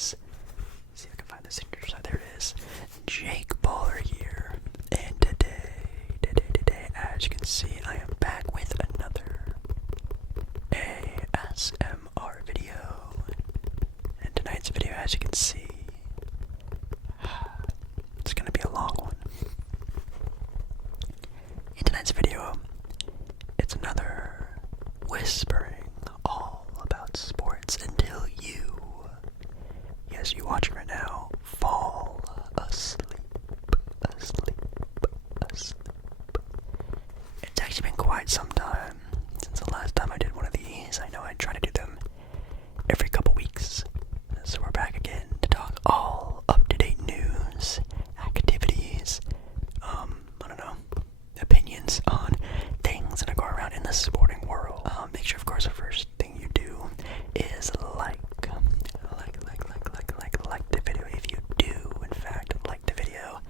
is, let's see if I can find the signature side, there it is, Jake Baller here, and today, as you can see, I am back with another ASMR video, and tonight's video, as you can see, it's going to be a long one. In tonight's video, it's another whispering all about sports until you, yes, you watching right now, fall asleep. It's actually been quite some time since the last time I did one of these. I know I try to do them every couple weeks, so we're back again to talk all up-to-date news, activities, I don't know, opinions on things that go around in the sporting world. Make sure, of course, the first thing you do is like the video. If you do, in fact, like the video,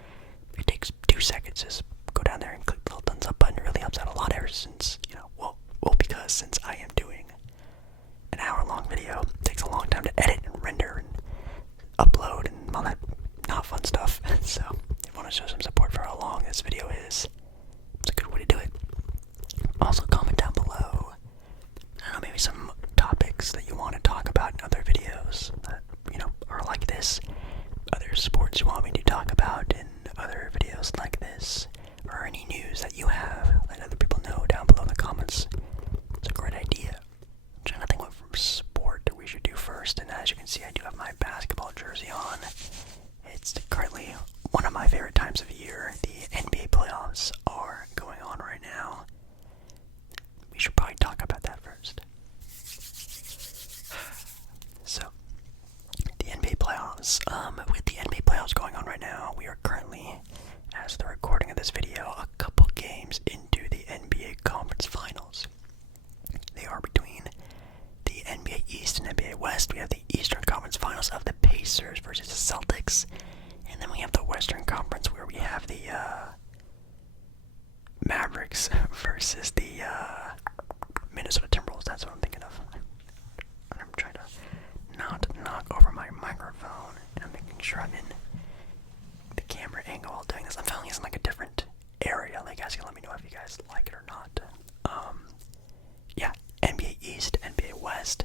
it takes 2 seconds. Just go down there and click the little thumbs up button. It really helps out a lot ever since, because since I am doing an hour-long video, it takes a long time to edit and render and upload and all that not fun stuff. So, if you want to show some support for how long this video is, it's a good way to do it. Also, comment down below, I don't know, maybe some topics that you want to talk about in other videos that, are like this. Other sports you want me to talk about in other videos like this. Or any news that you have, let other people know down below in the comments. It's a great idea. I'm trying to think what from sport that we should do first. And as you can see, I do have my basketball jersey on. It's currently one of my favorite times of year. The NBA Playoffs are going on right now. We should probably talk about that first. So, the NBA Playoffs. With the NBA Playoffs going on right now, we are currently, as the recording of this video, a couple games into the NBA Conference Finals. They are between the NBA East and NBA West. We have the Eastern Conference Finals of the Pacers versus the Celtics. And then we have the Western Conference where we have the Mavericks versus the Minnesota Timberwolves. That's what I'm thinking of. I'm trying to not knock over my microphone, and I'm making sure I'm in the camera angle while doing this. I'm filming this in like a different area. Like, you guys can let me know if you guys like it or not. Yeah, NBA East, NBA West.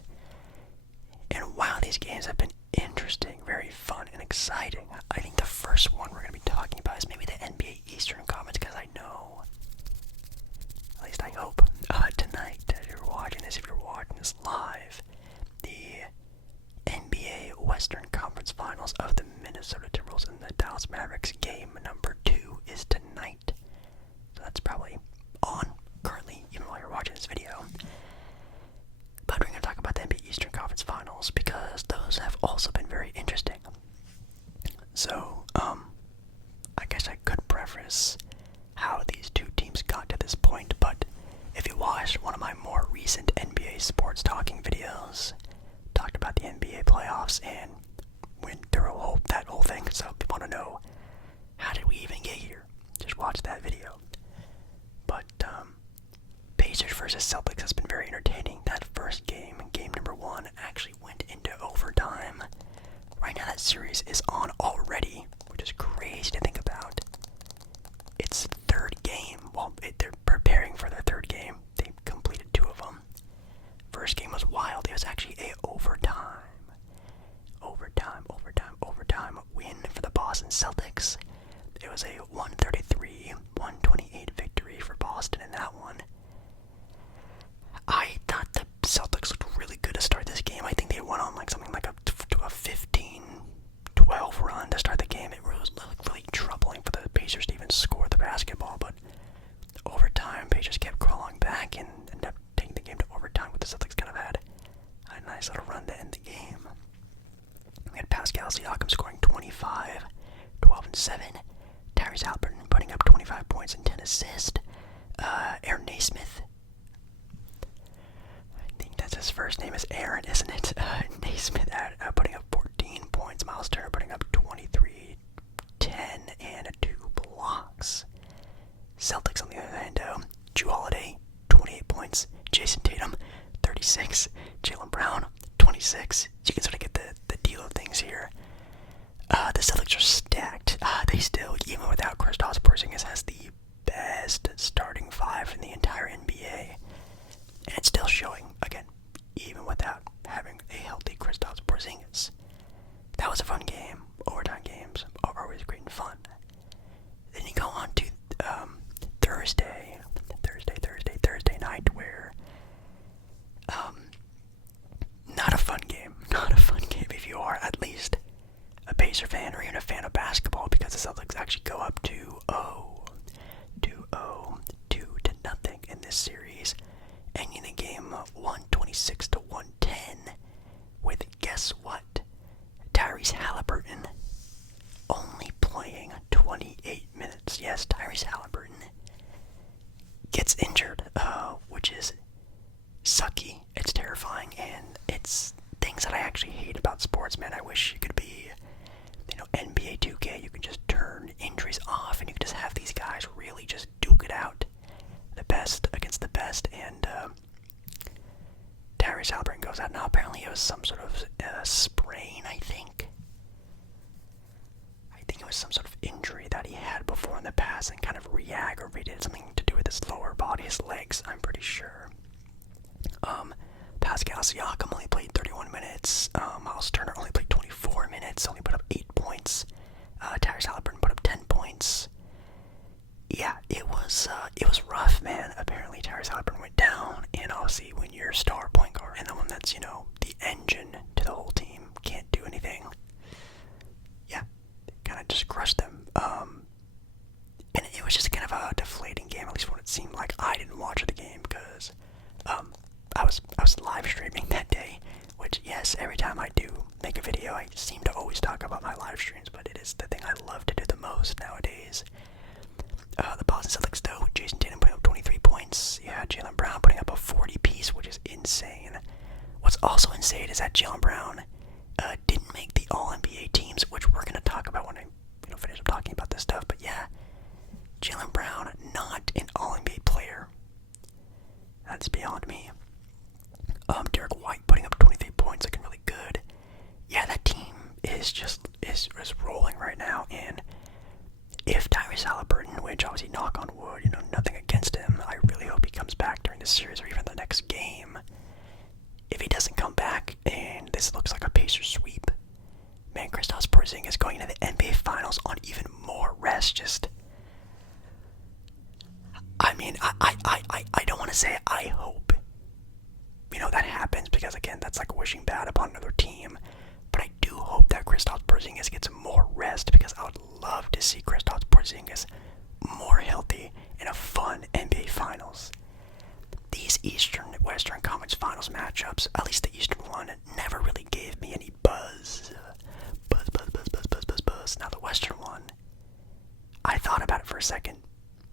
And wow, these games have been interesting, very fun, and exciting. I think the first one we're going to be talking about is maybe the NBA Eastern Conference, because I know, at least I hope, tonight, as you're watching this, if you're watching this live, the NBA Western Conference Finals of the Minnesota Timberwolves and the Dallas Mavericks game number 2 is tonight. So that's probably on currently, even while you're watching this video. But we're going to talk about the NBA Eastern Conference Finals because those have also been very interesting. So, I guess I could preface how these two teams got to this point, but if you watched one of my more recent NBA sports talking videos, talked about the NBA playoffs and went through that whole thing, so if you want to know how did we even get here, just watch that video. But, Pacers versus Celtics has been very entertaining. That first game, game number 1, actually went into overtime. Right now that series is on already, which is crazy to think about. It's the third game. Well, they're preparing for their third game. They completed 2 of them. First game was wild. It was actually a overtime win for the Boston Celtics. It was a 133-128 victory for Boston in that one. I thought the Celtics looked really good to start this game. I think they went on something like a 15-12 run to start the game. It was really troubling for the Pacers to even score the basketball, but over time, Pacers kept crawling back and ended up taking the game to overtime, with the Celtics kind of had a nice little run to end the game. We had Pascal Siakam scoring 25, 12 and 7. Tyrese Haliburton putting up 25 points and 10 assists. Aaron Naismith, I think that's his first name is Aaron, isn't it? Naismith putting up 14 points. Miles Turner putting up 23, 10, and 2 blocks. Celtics on the other hand, Jrue Holiday, 28 points. Jason Tatum, 36. Jaylen Brown, 26. You can sort of get the deal of things Standings here. The Celtics are stacked. They still, even without Kristaps Porzingis, has the best starting five in the entire NBA. And it's still showing, again, even without having a healthy Kristaps Porzingis. That was a fun game. Overtime games are always great and fun. Then you go on to Thursday night, where not a fun game. Not a fun game if you are at least a Pacer fan or even a fan of basketball, because the Celtics actually go up 2-0 in this series, ending the game 126-110 with, guess what? Tyrese Halliburton only playing 28 minutes. Yes, Tyrese Halliburton gets injured, which is sucky. It's terrifying, and it's things that I actually hate about sports, man. I wish it could be, NBA 2K. You can just turn injuries off, and you can just have these guys really just duke it out, the best against the best. And Tyrese Halliburton goes out. Now, apparently it was some sort of sprain, I think it was some sort of injury that he had before in the past and kind of re-aggravated, something to do with his lower body, his legs, I'm pretty sure. Pascal Siakam only played 31 minutes. Miles Turner only played 24 minutes, only put up 8 points. Tyrese Halliburton put up 10 points. Yeah, it was rough, man. Apparently Tyrese Halliburton went down, and obviously when your star point guard and the one that's, the engine to the whole team can't do anything, yeah, kind of just crushed them. And it was just kind of a deflating game, at least what it seemed like. I didn't watch the game because I was live streaming that day, which, yes, every time I do make a video, I seem to always talk about my live streams, but it is the thing I love to do the most nowadays. The Boston Celtics, though, Jason Tatum putting up 23 points. Yeah, Jaylen Brown putting up a 40-piece, which is insane. What's also insane is that Jaylen Brown didn't make the All-NBA teams, which we're going to talk about when I finish up talking about this stuff. But yeah, Jaylen Brown, not an All-NBA player. That's beyond me. Derek White putting up 23 points, looking really good. Yeah, that team is rolling right now, and if Tyrese Halliburton, which obviously knock on wood, nothing against him, I really hope he comes back during this series or even the next game. If he doesn't come back and this looks like a Pacers sweep, man, Kristaps Porzingis going into the NBA Finals on even more rest. I don't want to say I hope, that happens, because again, that's like wishing bad upon another team. But I do hope that Kristaps Porzingis gets more rest, because I would love to see Kristaps Porzingis more healthy in a fun NBA Finals. These Eastern and Western Conference Finals matchups, at least the Eastern one, never really gave me any buzz. Now the Western one, I thought about it for a second,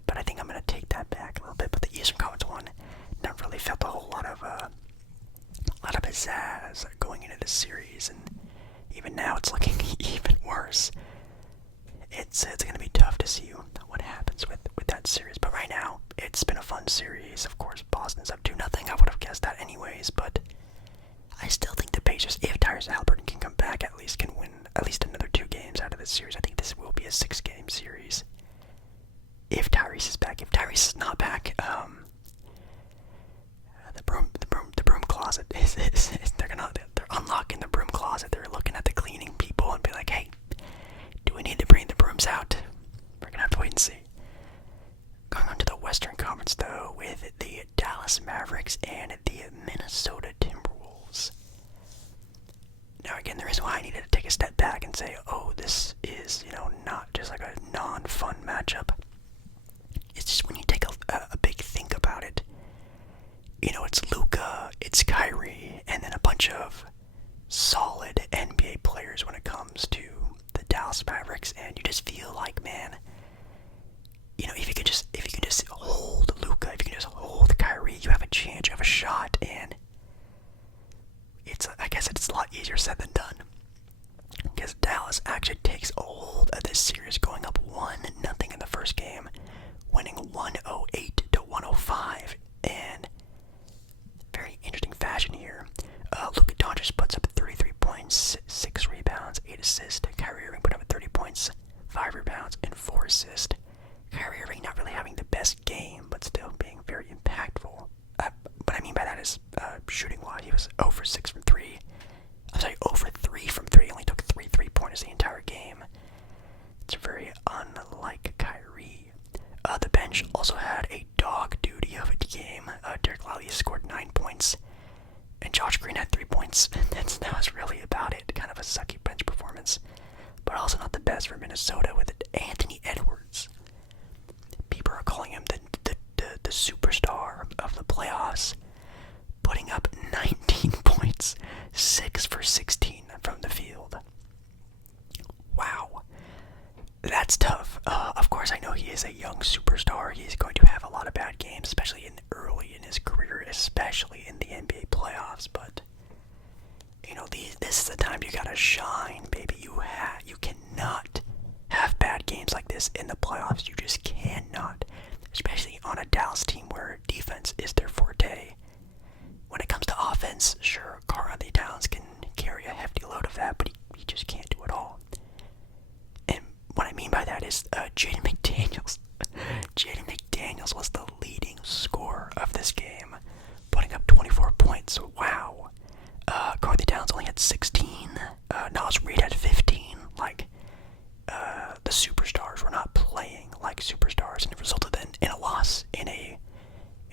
but I think I'm going to take that back a little bit. But the Eastern Conference one, never really felt a whole lot of pizzazz going into this series, and even now it's looking even worse. It's going to be tough to see what happens with that series. But right now, it's been a fun series. Of course, Boston's up 2-0. I would have guessed that anyways, but I still think the Pacers, if Tyrese Halliburton can come back, at least can win at least another 2 games out of this series. I think this will be a 6-game series. If Tyrese is back. If Tyrese is not back, the broom closet is they're unlocking the broom closet. They're looking at the cleaning people and be like, hey, do we need to bring the brooms out? We're gonna have to wait and see. Going on to the Western Conference, though, with the Dallas Mavericks and the Minnesota Timberwolves. Now, again, the reason why I needed to take a step back and say, oh, this is, not just like a non-fun matchup. It's just when you take a big think about it. It's Luka, it's Kyrie, and then a bunch of solid NBA players when it comes to the Dallas Mavericks, and you just feel like, man, if you can just hold Luka, if you can just hold Kyrie, you have a chance, you have a shot, and I guess it's a lot easier said than done. Because Dallas actually takes a hold of this series, going up 1-0 in the first game, winning 108-105, and very interesting fashion here. Luka Doncic puts up 33 points, 6 rebounds, shooting-wise. He was 0 for 6 from 3. I'm sorry, 0 for 3 from 3. He only took 3 3-pointers the entire game. It's very unlike Kyrie. The bench also had a dog duty of a game. Derek Lively scored 9 points, and Josh Green had 3 points. That was really about it. Kind of a sucky bench performance, but also not the best for Minnesota with Anthony Edwards. People are calling him the superstar of the playoffs, putting up 19 points, 6 for 16 from the field. Wow. That's tough. Of course, I know he is a young superstar. He's going to have a lot of bad games, especially early in his career, especially in the NBA playoffs. But this is the time you gotta shine, baby. You cannot have bad games like this in the playoffs. You just cannot, especially on a Dallas team where defense is their forte. When it comes to offense, sure, Karl-Anthony Towns can carry a hefty load of that, but he just can't do it all. And what I mean by that is Jaden McDaniels. Jaden McDaniels was the leading scorer of this game, putting up 24 points. Wow. Karl-Anthony Towns only had 16. Naz Reid had 15. The superstars were not playing like superstars, and it resulted in a loss in an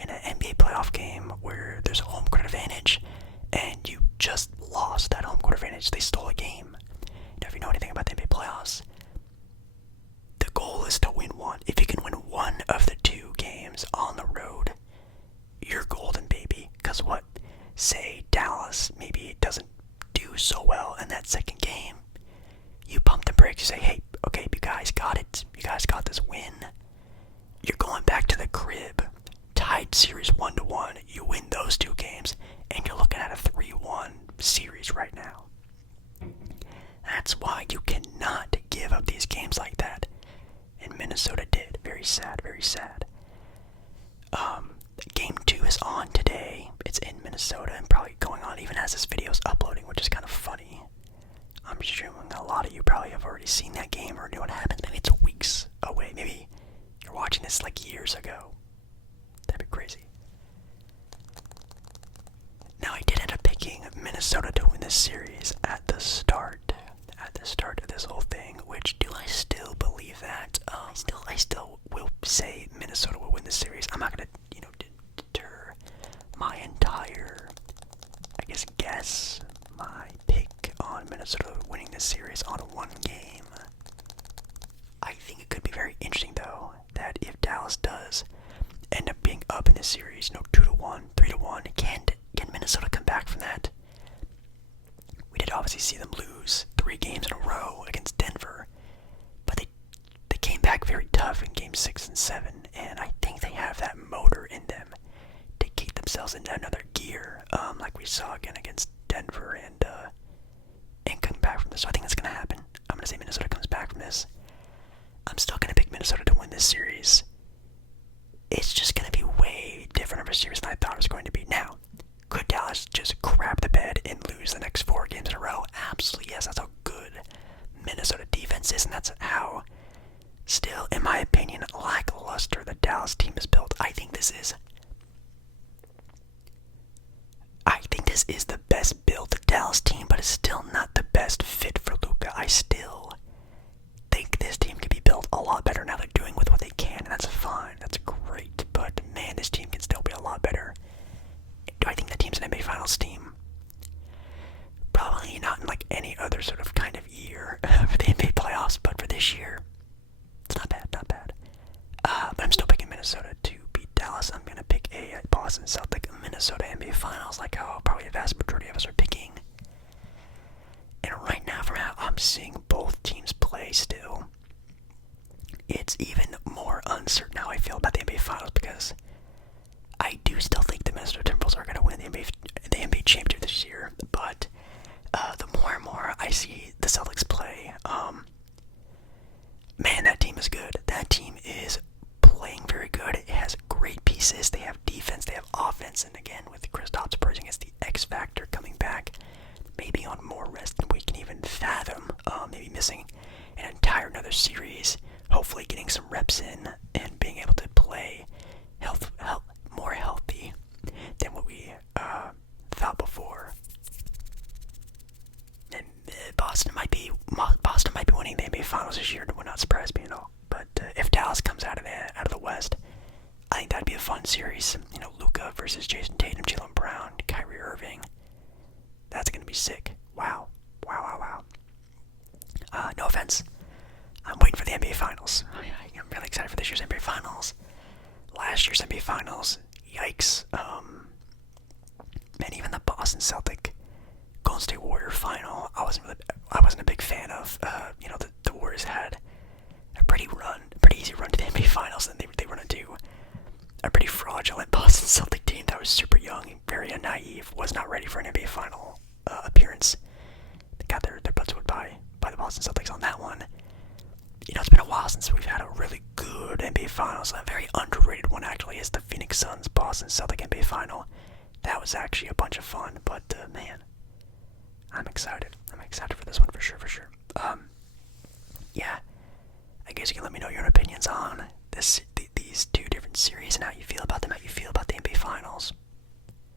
NBA playoff game where there's a home court advantage, and you just lost that home court advantage. They stole a game. Now, if you know anything about the NBA playoffs, the goal is to win one. If you can win one of the 2 games on the road, you're golden, baby. Because what? Say Dallas maybe doesn't do so well in that second game. You pump the brakes. You say, hey, okay, you guys got it. You guys got this win. You're going back to the crib. Tied series 1-1. You win those 2 games, and you're looking at a 3-1 series right now. That's why you cannot give up these games like that. And Minnesota did. Very sad, very sad. Game 2 is on today. It's in Minnesota and probably going on even as this video is uploading, which is kind of funny. I'm assuming a lot of you probably have already seen that game or knew what happened. Maybe it's weeks away. Maybe you're watching this like years ago. That'd be crazy. Now, I did end up picking Minnesota to win this series at the start of this whole thing, which do I still believe that? I still will say Minnesota will win this series. I'm not gonna, deter my entire, guess my pick on Minnesota winning this series on one game. I think it could be very interesting, though, that if Dallas does end up being up in this series, 2-1, 3-1, can Minnesota come back from that? We did obviously see them lose 3 games in a row against Denver, but they came back very tough in games 6 and 7, and I think they have that motor in them to keep themselves into another gear, like we saw again against Denver, and come back from this. So I think that's going to happen. I'm going to say Minnesota comes back from this. I'm still going to pick Minnesota to win this series. It's just going to be way different of a series than I thought it was going to be. Now, could Dallas just crap the bed and lose the next 4 games in a row? Absolutely, yes. That's how good Minnesota defense is, and that's how, still, in my opinion, lackluster the Dallas team is built. I think this is the best built Dallas team, but it's still not the best fit for Luka. I still think this team could be built a lot better. Now they're doing with what they can, and that's fine. That's great. But, man, this team can still be a lot better. Do I think the team's an NBA Finals team? Probably not in any other sort of kind of year for the NBA playoffs, but for this year, it's not bad, not bad. But I'm still picking Minnesota to beat Dallas. I'm going to pick a Boston Celtics Minnesota NBA Finals, like how probably the vast majority of us are picking. And right now, from how I'm seeing both teams play still, it's even more uncertain how I feel about the NBA Finals, because I do still think the Minnesota Timberwolves are going to win the NBA championship this year, but the more and more I see the Celtics play, man, that team is good. That team is playing very good. It has great pieces. They have defense, they have offense, and again, with Kristaps Porzingis, the X factor coming back, maybe on more rest than we can even fathom, maybe missing an entire another series, hopefully getting some reps in and being able to play more healthy than what we Finals this year would not surprise me at all. But if Dallas comes out of the West, I think that'd be a fun series. Luka versus Jason Tatum, Jaylen Brown, Kyrie Irving. That's gonna be sick. Wow. No offense. I'm waiting for the NBA Finals. I'm really excited for this year's NBA Finals. Last year's NBA Finals, yikes. Man, even the Boston Celtic Golden State Warrior final, I wasn't a big fan of. The Warriors had a pretty easy run to the NBA Finals, and they run into a pretty fraudulent Boston Celtic team that was super young, very naive, was not ready for an NBA Final appearance. They got their butts whipped by the Boston Celtics on that one. It's been a while since we've had a really good NBA Finals. A very underrated one, actually, is the Phoenix Suns Boston Celtic NBA Final. That was actually a bunch of fun, but man, I'm excited. I'm excited for this one for sure. Yeah, I guess you can let me know your opinions on these two different series and how you feel about them, how you feel about the NBA Finals.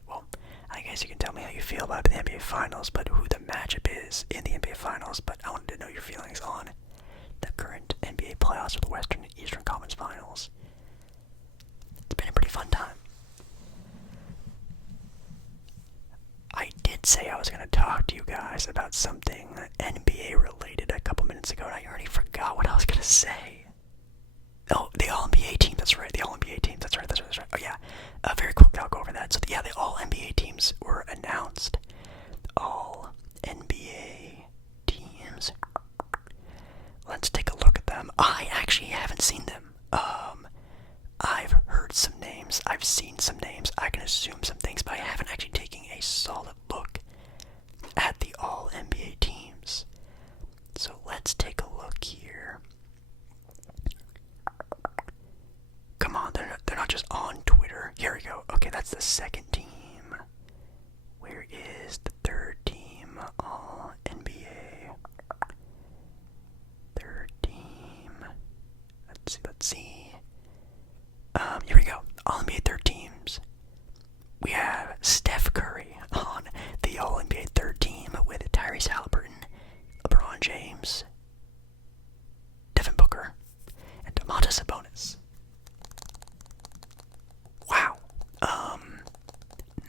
Well, I guess you can tell me how you feel about the NBA Finals, but who the matchup is in the NBA Finals. But I wanted to know your feelings on the current NBA playoffs, or the Western and Eastern Conference Finals. It's been a pretty fun time. I did say I was going to talk to you guys about something NBA related a couple minutes ago, and I already forgot what I was going to say. Oh, the All-NBA team, that's right, that's right. Oh yeah, very quickly I'll go over that. So yeah, the All-NBA teams were announced. All-NBA teams. Let's take a look at them. I actually haven't seen them. I've heard some names, I've seen some names, I can assume some things, but I haven't actually taken a solid look at the All-NBA teams. So let's take a look here. Come on, they're not just on Twitter. Here we go. Okay, that's the second team. Where is the third team? All-NBA. Third team. Let's see. Here we go. All-NBA third teams. We have Steph Curry on the All-NBA third team with Tyrese Halliburton, LeBron James, Devin Booker, and Domantas Sabonis. Wow.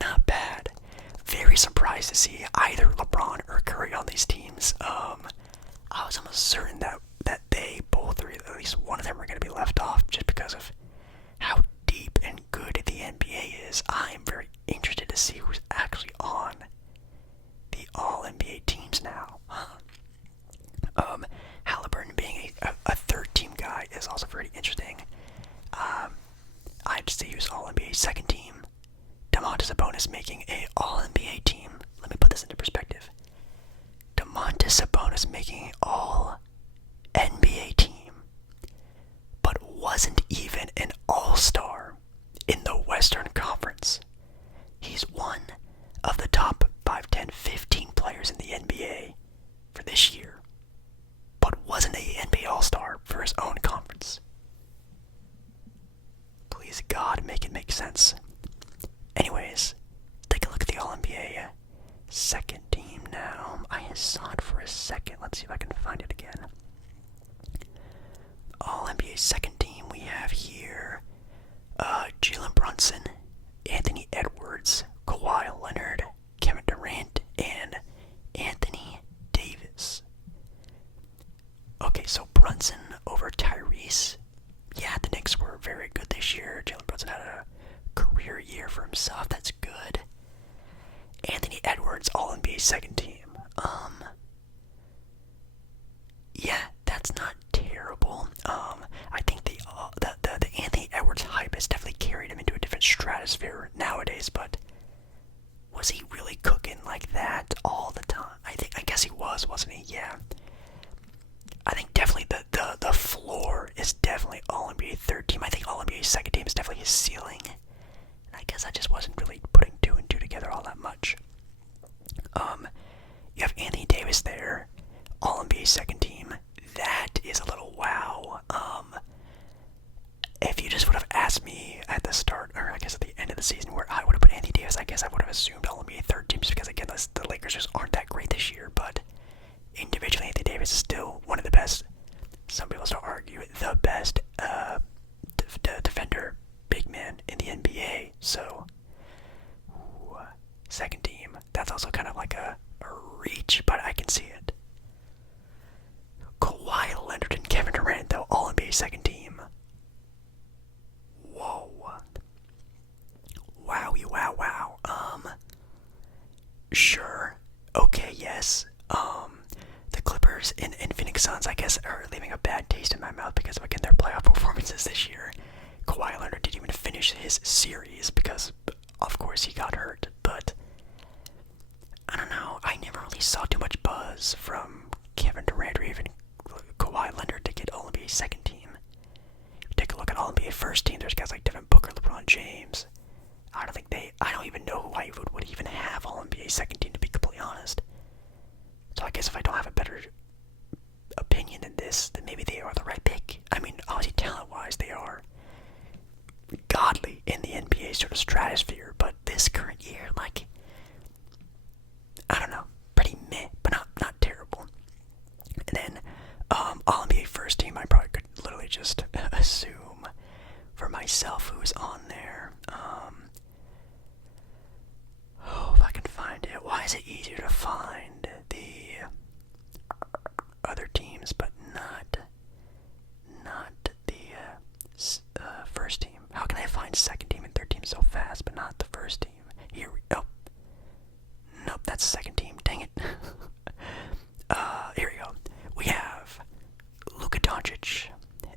Not bad. Very surprised to see either LeBron or Curry on these teams. I was almost certain that they both, or at least one of them, were going to be left off just because of how deep and good the NBA is. I'm very interested to see who's actually on the All-NBA teams now. Halliburton being a third-team guy is also very interesting. I'd say he was All-NBA second team. Domantas Sabonis making a All-NBA team. Let me put this into perspective. Domantas Sabonis making an All-NBA team, but wasn't even an All-Star in the Western Conference. He's one of the top 5, 10, 15 players in the NBA for this year, but wasn't an NBA All-Star for his own conference. Please, God, make it make sense. Anyways, take a look at the All-NBA second team now. I saw it for a second. Let's see if I can find it again. All-NBA second team we have here Jalen Brunson, Anthony Edwards, Kawhi Leonard, Kevin Durant, and Anthony Davis. Okay, so Brunson over Tyrese. Yeah, the Knicks were very good this year. Jalen Brunson had a career year for himself. That's good. Anthony Edwards, All-NBA second team. Yeah, that's not terrible. I think the Anthony Edwards hype has definitely carried him into a different stratosphere nowadays, but was he really cooking like that all the time? I guess he wasn't he? Yeah. I think definitely the floor is definitely All-NBA third team. I think All-NBA second team is definitely his ceiling. And I guess I just wasn't really putting two and two together all that much. You have Anthony Davis there, All-NBA second team. That is a little wow. If you just would have asked me at the start, or I guess at the end of the season, where I would have put Anthony Davis, I guess I would have assumed All-NBA third teams because, again, the Lakers just aren't that great this year. But individually, Anthony Davis is still one of the best some people still argue, the best defender, big man in the NBA. So, second team. That's also kind of like a reach, but I can see it. Kawhi Leonard and Kevin Durant, though, all NBA second team. Whoa. Wowie, wow. Sure. Okay, yes. The Clippers and Phoenix Suns, I guess, are leaving a bad taste in my mouth because of, again, their playoff performances this year. Kawhi Leonard didn't even finish his series because, of course, he got hurt. But, I don't know. I never really saw too much buzz from Kevin Durant or even Kawhi Leonard to get All-NBA second team. If you take a look at All-NBA first team, there's guys like Devin Booker, LeBron James. I don't even know who I would even have All-NBA second team, to be completely honest. So I guess if I don't have a better opinion than this, then maybe they are the right pick. I mean, obviously talent-wise, they are godly in the NBA sort of stratosphere, but this current year, like, I don't know, pretty meh, but not terrible. And then, All-NBA first team, I probably could literally just assume for myself who's on there. If I can find it. Why is it easier to find the other teams, but not the first team? How can I find second team and third team so fast, but not the first team? Here we go. Nope, that's the second team. Dang it. Here we go. We have Luka Doncic,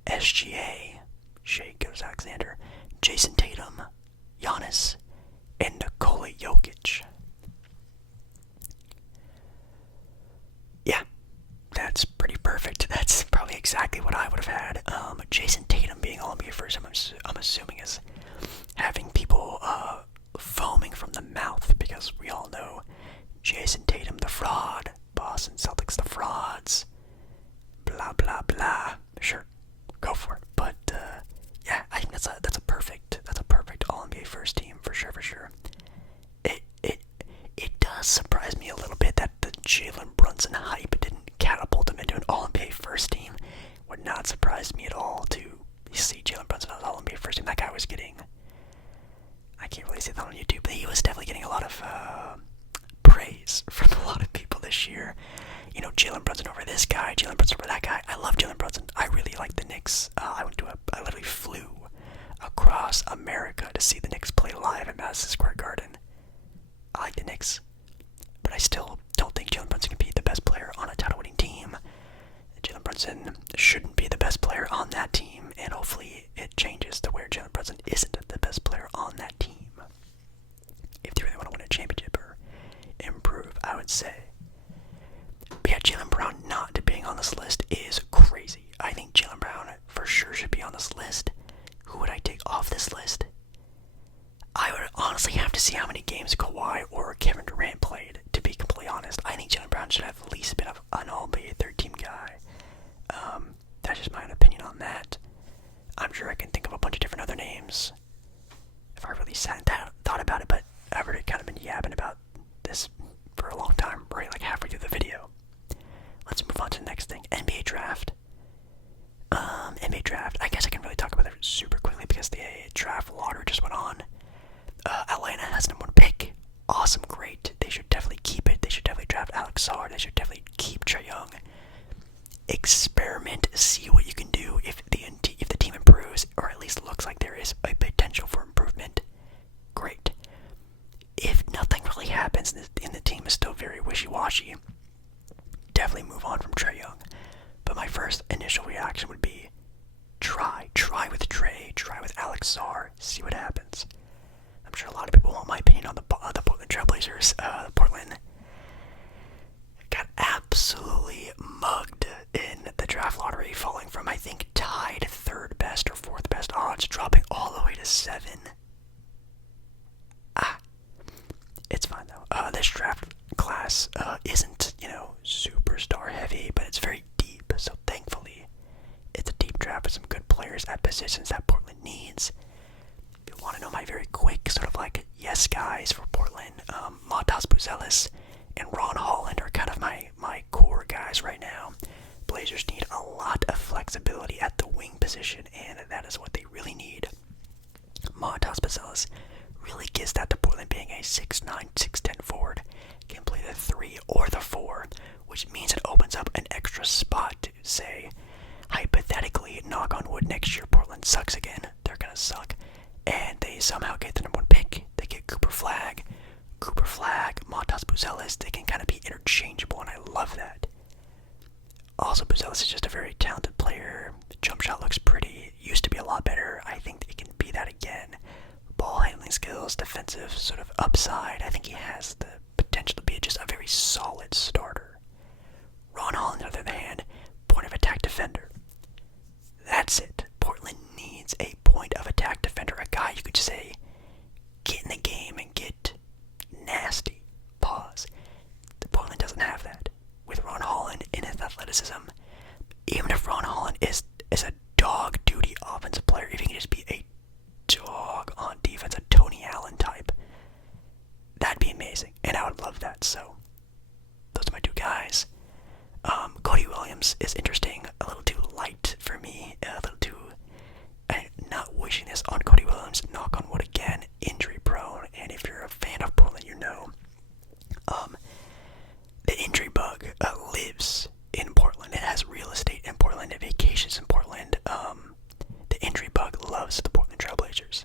SGA, Shai Gilgeous-Alexander, Jason Tatum, Giannis, and Nikola Jokic. Yeah, that's pretty perfect. That's probably exactly what I would have had. Jason Tatum being All-NBA first, I'm assuming is having people foaming from the mouth, because we all know Jason Tatum the fraud, Boston Celtics the frauds, blah blah blah. Sure, go for it. But yeah, I think that's a perfect All-NBA first team for sure. It does surprise me a little bit that the Jalen Brunson hype didn't catapult him into an All-NBA first team. Would not surprise me at all to see Jalen Brunson on the All-NBA first team. That guy was getting, I can't really say that on YouTube, but he was definitely getting a lot of praise from a lot of people this year. You know, Jalen Brunson over this guy, Jalen Brunson over that guy. I love Jalen Brunson. I really like the Knicks. I literally flew across America to see the Knicks play live at Madison Square Garden. I like the Knicks, but I still don't think Jalen Brunson can be the best player on a title-winning team. Jalen Brunson shouldn't be the best player on that team, and hopefully it changes to where Jalen Brunson isn't the best player on that team. If they really want to win a championship or improve, I would say. But yeah, Jaylen Brown not being on this list is crazy. I think Jaylen Brown for sure should be on this list. Who would I take off this list? I would honestly have to see how many games Kawhi or Kevin Durant played, to be completely honest. I think Jaylen Brown should have at least been an All-NBA third-team guy. That's just my own opinion on that. I'm sure I can think of a bunch of different other names if I really sat and thought about it, but I've already kind of been yapping about this for a long time, right, like halfway through the video. Let's move on to the next thing. NBA draft. NBA draft. I guess I can really talk about it super quickly because the draft lottery just went on. Atlanta has number one pick. Awesome, great. They should definitely keep it. They should definitely draft Alex Sarr. They should definitely keep Trae Young. Experiment, see what you can do. If the team improves, or at least looks like there is a potential for improvement, great. If nothing really happens and the team is still very wishy-washy, definitely move on from Trae Young. But my first initial reaction would be try with Trae, try with Alex Sarr, see what happens. I'm sure a lot of people want my opinion on the Portland Trailblazers. Portland got absolutely mugged in the draft lottery, falling from, I think, tied third best or fourth best odds, dropping all the way to 7. It's fine though. This draft class isn't, superstar heavy, but it's very deep. So thankfully, it's a deep draft with some good players at positions that Portland needs. If you want to know my very quick sort of like yes guys for Portland, Matas Buzelis and Ron Holland are kind of my core guys right now. Blazers need a lot of flex very solid starter. Ron Holland, on the other hand, point of attack defender. That's it. Portland needs a point of attack defender, a guy you could just say, get in the game and get nasty. Pause. The Portland doesn't have that. With Ron Holland in his athleticism, even if Ron Holland is a dog duty offensive player, if he can just be a dog on defense, a Tony Allen type, that'd be amazing, and I would love that. So those are my two guys. Cody Williams is interesting, a little too light for me, a little too, not wishing this on Cody Williams, knock on wood again, injury prone, and if you're a fan of Portland, you know, the injury bug lives in Portland. It has real estate in Portland, it vacations in Portland. The injury bug loves the Portland Trailblazers.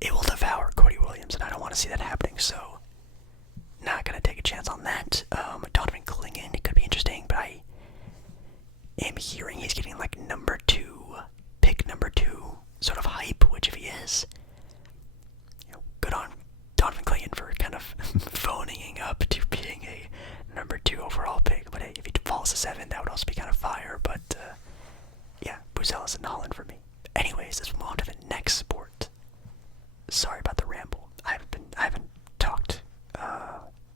It will devour Cody Williams, and I don't want to see that happening, so not going to take a chance on that. Donovan Clingan, it could be interesting, but I am hearing he's getting like pick number two sort of hype, which if he is, good on Donovan Clingan for kind of phoning up to being a number 2 overall pick. But hey, if he falls to 7, that would also be kind of fire. But yeah, Buzelis and Holland for me. Anyways, let's move on to the next sport. Sorry about the ramble. I haven't talked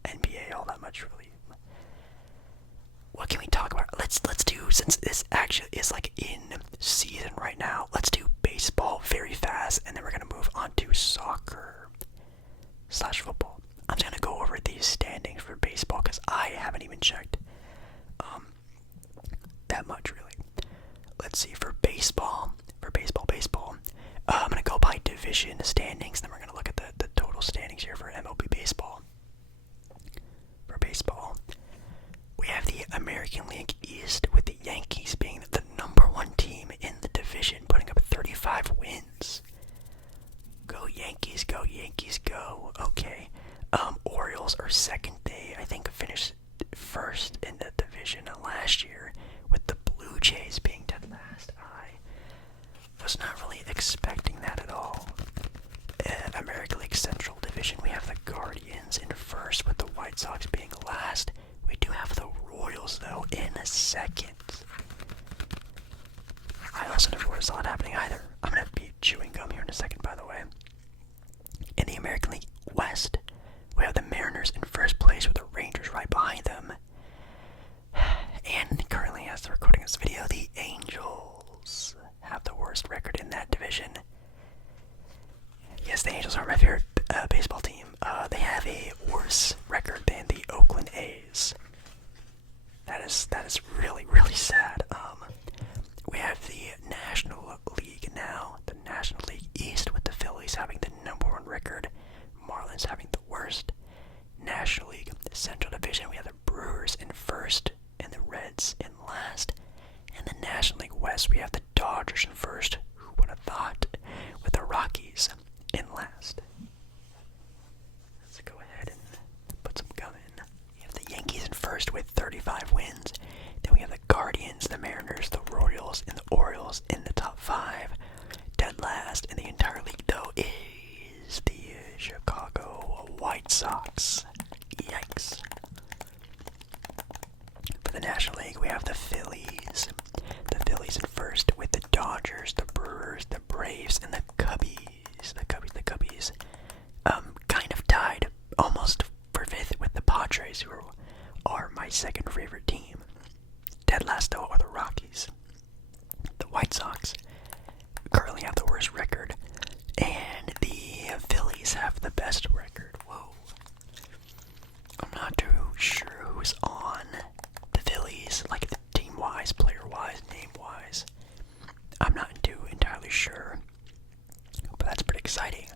NBA all that much really. What can we talk about? Let's do, since this actually is like in season right now, let's do baseball very fast, and then we're gonna move on to soccer/football. I'm just gonna go over these standings for baseball because I haven't even checked that much really. Let's see, for baseball. I'm gonna go by division standings, then we're gonna look at the total standings here for MLB baseball. For baseball, we have the American League East with the Yankees being the number 1 team in the division, putting up 35 wins. Go Yankees, go Yankees, go. Okay. Orioles are second. They, I think, finished first in the division last year, with the Blue Jays being dead last. I was not really expecting that at all. American League Central Division, we have the Guardians in first, with the White Sox being last. We do have the Royals, though, in second. I also never saw it happening either. I'm going to be chewing gum here in a second, by the way. In the American League West, we have the Mariners in first place with the Rangers right behind them. And currently, as they're recording this video, the Angels have the worst record in that division. Yes, the Angels are my favorite baseball team. They have a worse record than the Oakland A's. That is really, really sad. We have the National League now, the National League East, with the Phillies having the number 1 record, Marlins having the worst. National League Central Division, we have the Brewers in first and the Reds in last. In the National League West, we have the Dodgers in first, who would have thought, with the Rockies in last. Let's go ahead and put some gum in. We have the Yankees in first with 35 wins. Then we have the Guardians, the Mariners, the Royals, and the Orioles in the top 5. Dead last in the entire league, though, is the Chicago White Sox. Yikes. For the National League, we have the Phillies. The Phillies in first with the Dodgers, the Brewers, the Braves, and the Cubbies. The Cubbies. Kind of tied almost for 5th with the Padres, who are my second favorite team. Dead last, though, are the Rockies. The White Sox currently have the worst record, and the Phillies have the best record. Whoa. I'm not too sure who's on the Phillies, like team-wise, player-wise, name-wise. I'm not too entirely sure, but that's pretty exciting.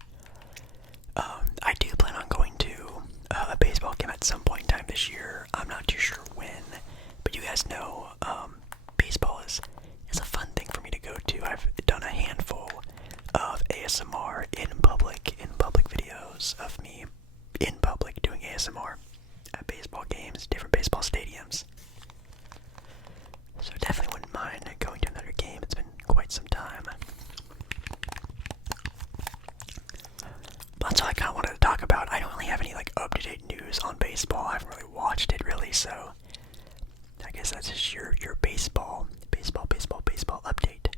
I do plan on going to a baseball game at some point in time this year. I'm not too sure when, but you guys know baseball is a fun thing for me to go to. I've done a handful of ASMR in public videos of me watched it really, so I guess that's just your baseball update.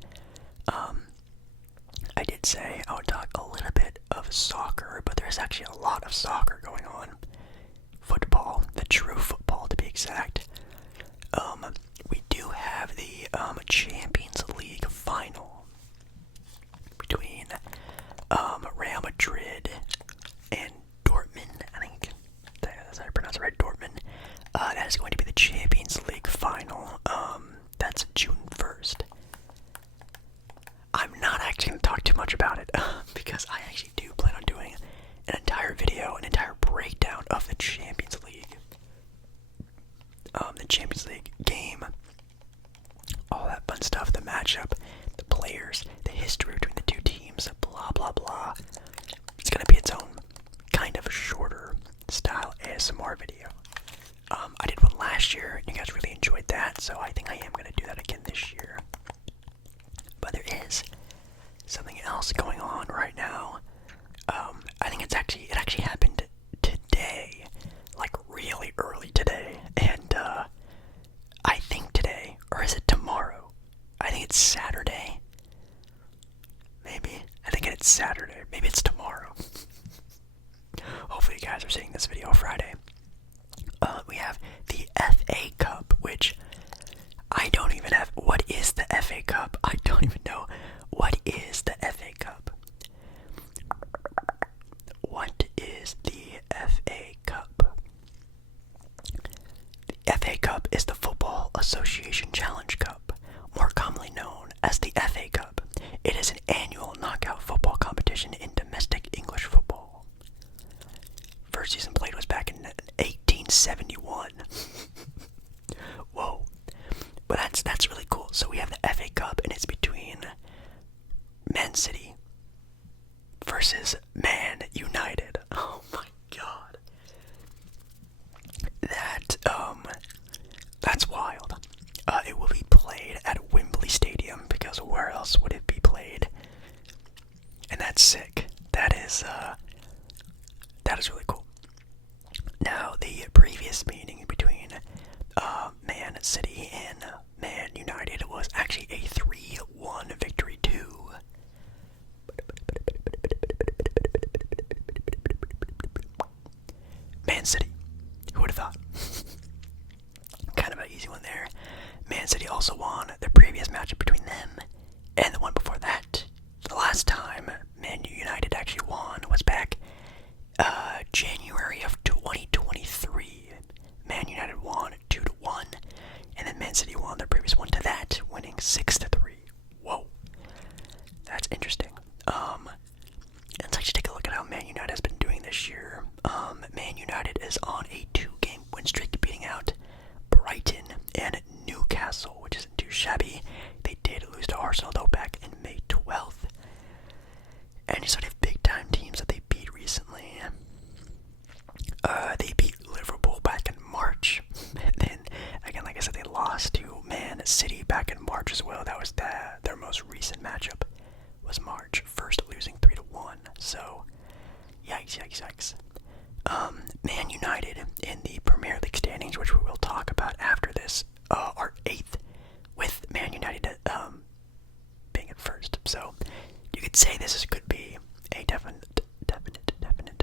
I did say I would talk a little bit of soccer, but there's actually a lot of soccer going on. Football, the true football to be exact. We do have the Champions League final between Real Madrid and Dortmund. I think that's how I pronounce it right, Dortmund. That is going to be the Champions League final. That's June 1st. I'm not actually going to talk too much about it because I actually do plan on doing an entire video, an entire breakdown of the Champions League. The Champions League game, all that fun stuff, the matchup, the players, the history between the two teams, blah blah blah. It's going to be its own kind of shorter style ASMR video. I did one last year, and you guys really enjoyed that, so I think I am going to do that again this year. But there is something else going on right now. I think it actually happened today, like really early today, and I think today, or is it tomorrow? I think it's Saturday. Maybe. I think it's Saturday. Maybe it's tomorrow. Hopefully you guys are seeing this video Friday. We have the FA Cup, which I don't even have. What is the FA Cup? I don't even know. What is the FA Cup? What is the FA Cup? The FA Cup is the Football Association Challenge Cup, more commonly known as the FA Cup. It is an annual knockout football competition in domestic English football. First season played was back in 1871. Whoa. But that's really cool. So we have the FA Cup, and it's between Man City versus Man United. Oh my god. That's wild. It will be played at Wembley Stadium, because where else would it be played? And that's sick. That is really cool. Now, the previous meeting between Man City and Man United was actually a 3-1 victory too. Man City. Who would have thought? Kind of an easy one there. Man City also won the previous matchup between them and the one before that. The last time Man United actually won was back January of 2023. Man United won 2-1, and then Man City won their previous one to that, winning 6-3. Whoa, that's interesting. Let's actually take a look at how Man United has been doing this year. Man United is on a 2-game win streak, beating out Brighton and Newcastle, which isn't too shabby. They did lose to Arsenal though back in May 12th. And you sort of big time teams that they beat recently. They beat Liverpool back in March, and then again, like I said, they lost to Man City back in March as well. That was their most recent matchup was March 1st, losing 3-1. So, yikes. Man United in the Premier League standings, which we will talk about after this, are 8th, with Man United being at first. So, you could say this could be a definite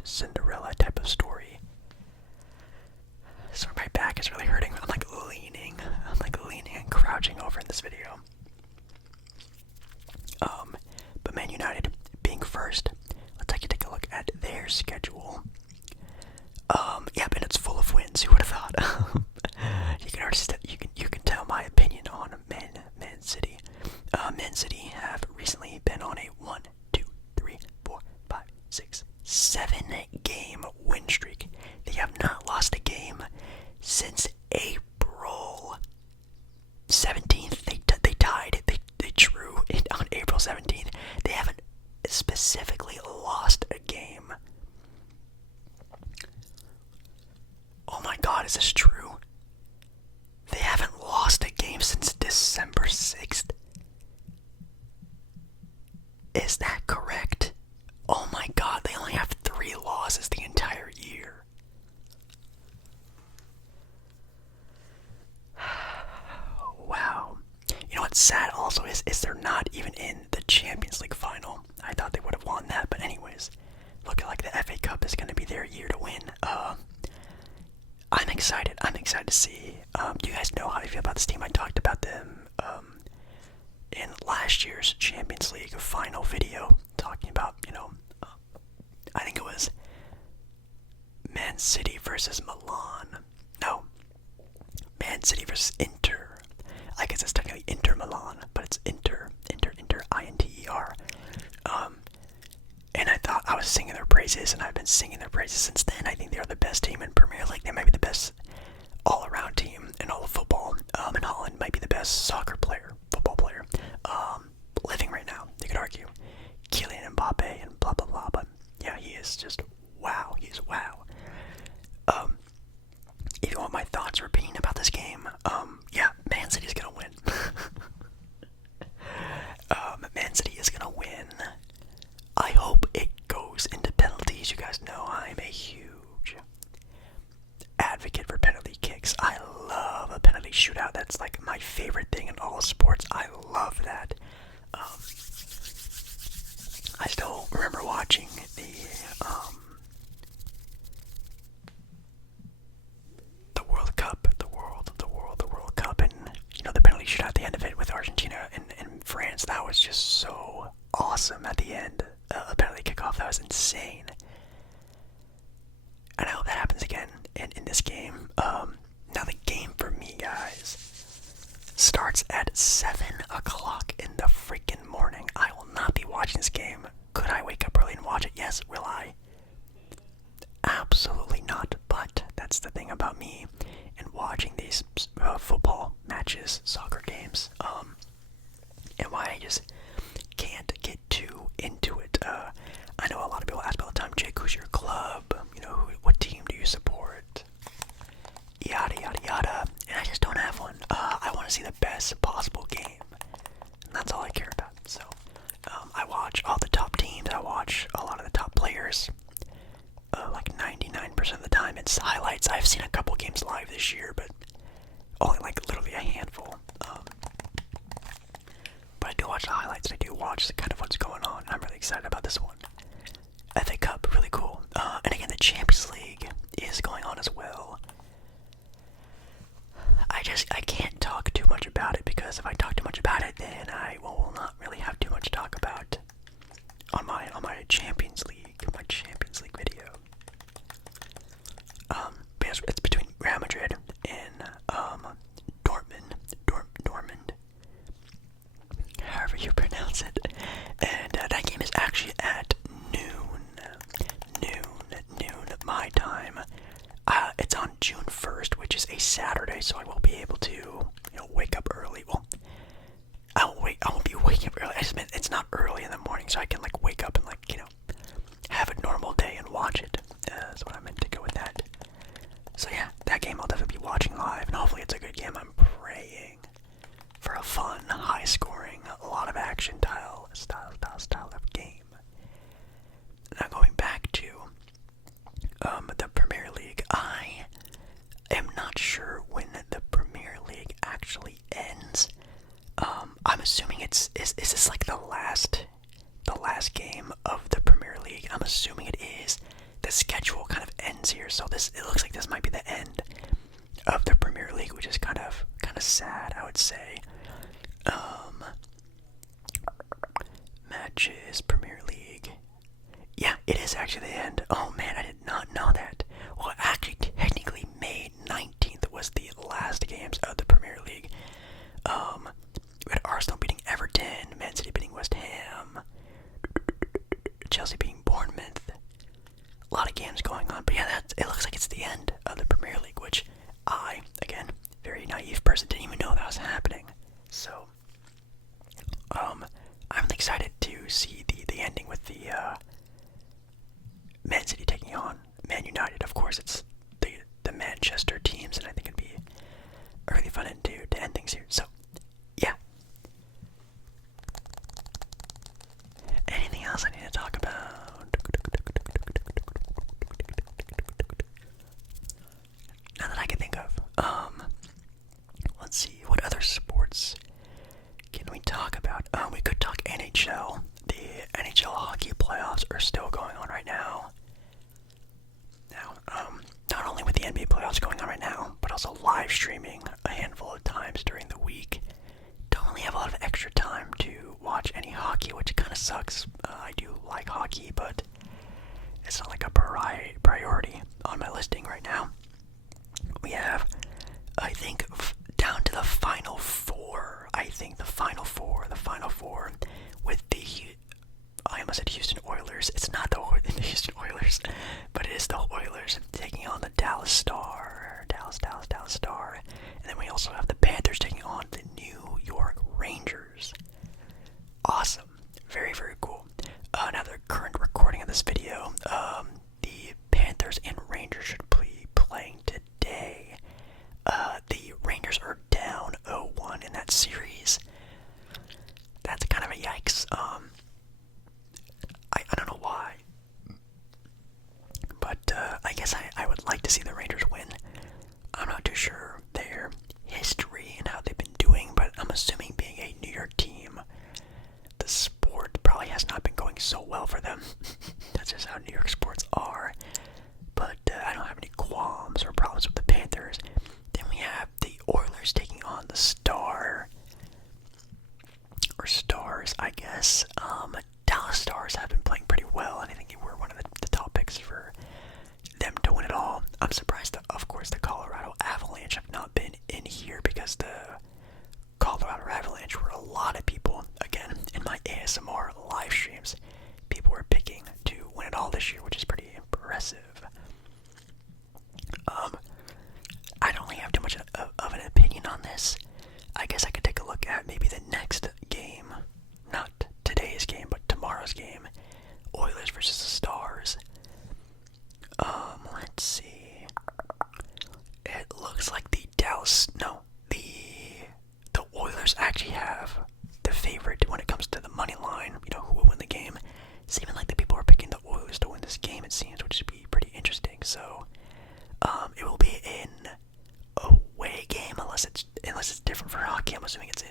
Cinderella type of story. So my back is really hurting. I'm like leaning and crouching over in this video. But Man United being first, let's actually take a look at their schedule. And it's full of wins. Who would have thought? You can tell my opinion on Man City. Man City have recently been on a 1, 2, 3, 4, 5, 6, 7-game win streak. They have not lost a game since April 17th. They tied. They drew it on April 17th. They haven't specifically lost a game. Oh my god, is this true? They haven't lost a game since December 6th. Is that correct? Oh my god, they only have 3 losses the entire year. this is they're not even in the Champions League final. I thought they would have won that, but anyways, looking like the FA Cup is going to be their year to win. I'm excited. I'm excited to see. Do you guys know how I feel about this team? I talked about them in last year's Champions League final video, talking about, I think it was Man City versus Milan. No, Man City versus Inter. I guess it's technically Inter Milan, but it's Inter, I-N-T-E-R. And I thought I was singing their praises, and I've been singing their praises since then. I think they're the best team in Premier League. They might be the best all-around team in all of football. And Holland might be the best football player, living right now. You could argue Kylian Mbappe and blah blah blah, but yeah, he is just wow. He is wow. If you want my thoughts or opinion about this game, yeah, Man City's gonna win. Man City is gonna win. I hope it goes into penalties. You guys know I'm a huge advocate for penalty kicks. I love a penalty shootout. That's like my favorite thing in all sports. I love that. I still remember watching the World Cup, the World Cup, and the penalty shootout at the end of it with Argentina and France. That was just so awesome at the end. A penalty kickoff, that was insane. And I hope that happens again in this game. Now the game for me, guys, starts at 7 o'clock in the freaking morning. I will not be watching this game. Could I wake up early and watch it? Yes. Will I? Absolutely not. But that's the thing about me and watching these football matches, soccer games, and why I just can't get too into it. I know a lot of people ask all the time, Jake, who's your club? What team do you support? Yada yada yada. And I just don't have one. I want to see the best possible game. And that's all I care about. So, I watch all the top teams. I watch a lot of the top players. Like 99% of the time, it's highlights. I've seen a couple games live this year, but only like literally a handful. But I do watch the highlights, and I do watch kind of what's going on. I'm really excited about this one. FA Cup, really cool. And again, the Champions League is going on as well. I can't talk too much about it, because if I talk too much about it, then I will not really have too much to talk about on my Champions League video. But it's between Real Madrid and Dortmund, however you pronounce it, and that game is actually at noon my time. It's on June 1st, which is a Saturday, so I will be able to, wake up early. Well, I won't be waking up early. I just meant it's not early in the morning, so I can wake up and have a normal day and watch it. That's what I meant to go with that. So yeah, that game I'll definitely be watching live, and hopefully it's a good game. I'm praying for a fun, high-scoring, a lot of action style of game. Now going back to the Premier League, I am not sure when the Premier League actually ends. I'm assuming is this like the last game of the Premier League? I'm assuming it is. The schedule kind of ends here, so it looks like this might be the end of the Premier League, which is kind of sad, I would say. Matches, Premier League. Yeah, it is actually the end. Oh man, I did not know that. Well, actually, technically, May 19th was the last games of the Premier League. We had Arsenal beating Everton, Man City beating West Ham, Chelsea beating Bournemouth. A lot of games going on, but yeah, it looks like it's the end of the Premier League, which I, again, very naive person, didn't even know that was happening. So, I'm excited to see the ending with the Man City still going on right now. Now, not only with the NBA playoffs going on right now, but also live streaming a handful of times during the week. Don't really have a lot of extra time to watch any hockey, which kind of sucks. I do like hockey, but it's not like a priority on my listing right now. We have, I think, down to the Final Four. I think the Final Four with the, I almost said Houston Oilers. It's not the Houston Oilers, but it is the Oilers taking on the Dallas Star. Dallas Star. And then we also have the Panthers taking on the New York Rangers. Awesome. Very, very cool. Now the current recording of this video, the Panthers and Rangers should be playing today. The Rangers are down 0-1 in that series. That's kind of a yikes. I don't know why. But I guess I would like to see the Rangers win. I'm not too sure their history and how they've been doing, but I'm assuming being a New York team, the sport probably has not been going so well for them. That's just how New York sports are. But I don't have any qualms or problems with the Panthers. Then we have the Oilers taking on the Star. Or Stars, I guess. Dallas Stars have been playing pretty well, and I think we're one of the top picks for them to win it all. I'm surprised that, of course, the Colorado Avalanche have not been in here, because the Colorado Avalanche were a lot of people, again, in my ASMR live streams, people were picking to win it all this year, which is pretty impressive. I don't really have too much of an opinion on this. I guess I could take a look at maybe the next game, not today's game, but tomorrow's game, Oilers versus the Stars. Let's see. It looks like the Oilers actually have the favorite when it comes to the money line. You know, who will win the game. Seeming like the people are picking the Oilers to win this game, it seems, which would be pretty interesting. So, it will be an away game unless it's different for hockey. I'm assuming it's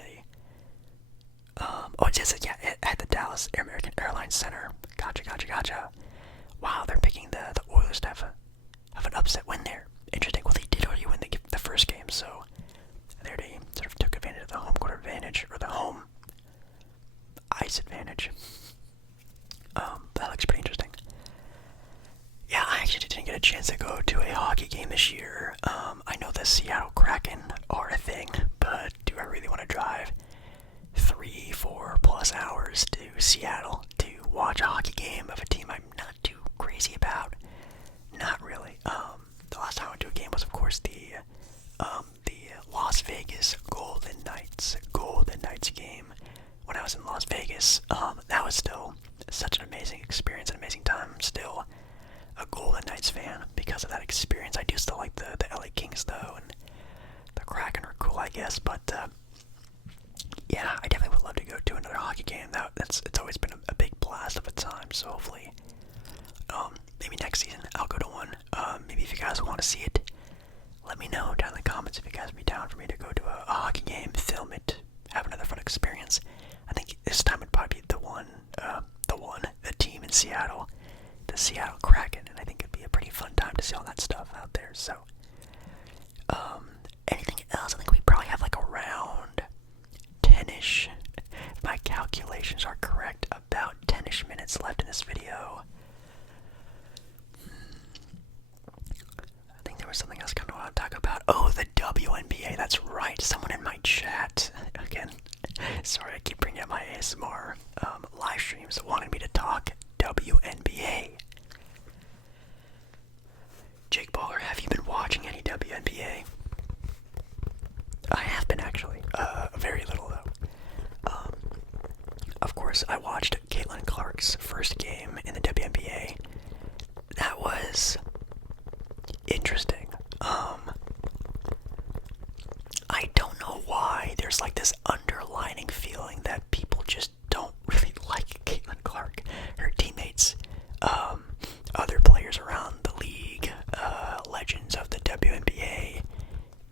at the Dallas American Airlines Center. Gotcha. Wow, they're picking the Oilers to have an upset win there. Interesting. Well, they did already win the first game, so there they sort of took advantage of the home court advantage, or the home ice advantage. That looks pretty interesting. Yeah, I actually didn't get a chance to go to a hockey game this year. I know the Seattle Kraken are a thing, but do I really want to drive 3-4 plus hours to Seattle to watch a hockey game of a team I'm not too crazy about? Not really. The last time I went to a game was, of course, the Las Vegas Golden Knights game. When I was in Las Vegas, that was still such an amazing experience, an amazing time. I'm still a Golden Knights fan because of that experience. I do still like the LA Kings though, and the Kraken are cool, I guess. But yeah, I definitely would love to go to another hockey game. It's always been a big blast of a time. So hopefully, maybe next season I'll go to one. Maybe if you guys want to see it, let me know down in the comments if you guys would be down for me to go to a hockey game, film it, have another fun experience. I think this time would probably be the team in Seattle, the Seattle Kraken, and I think it'd be a pretty fun time to see all that stuff out there. So, anything else? I think we probably have like around 10-ish, if my calculations are correct, about 10-ish minutes left in this video. I think there was something else I kind of want to talk about. Oh, the WNBA, that's right. Someone in my chat, again, sorry, I keep bringing up my ASMR live streams, wanting me to talk WNBA. Jake Baller, have you been watching any WNBA? I have been, actually. Very little, though. Of course, I watched Caitlin Clark's first game in the WNBA. That was interesting. I don't know why there's like this underlining feeling that people just don't really like Caitlin Clark. Her teammates, other players around the league, legends of the WNBA,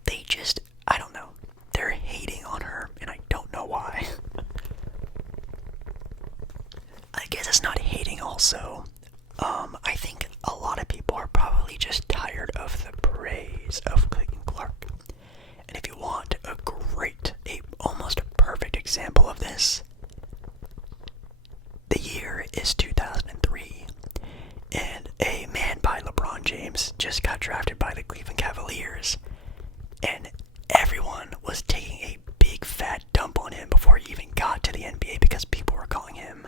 they just, I don't know, they're hating on her, and I don't know why. I guess it's not hating also. really just tired of the praise of Caitlin Clark. And if you want a almost perfect example of this, the year is 2003, and a man by LeBron James just got drafted by the Cleveland Cavaliers, and everyone was taking a big fat dump on him before he even got to the NBA because people were calling him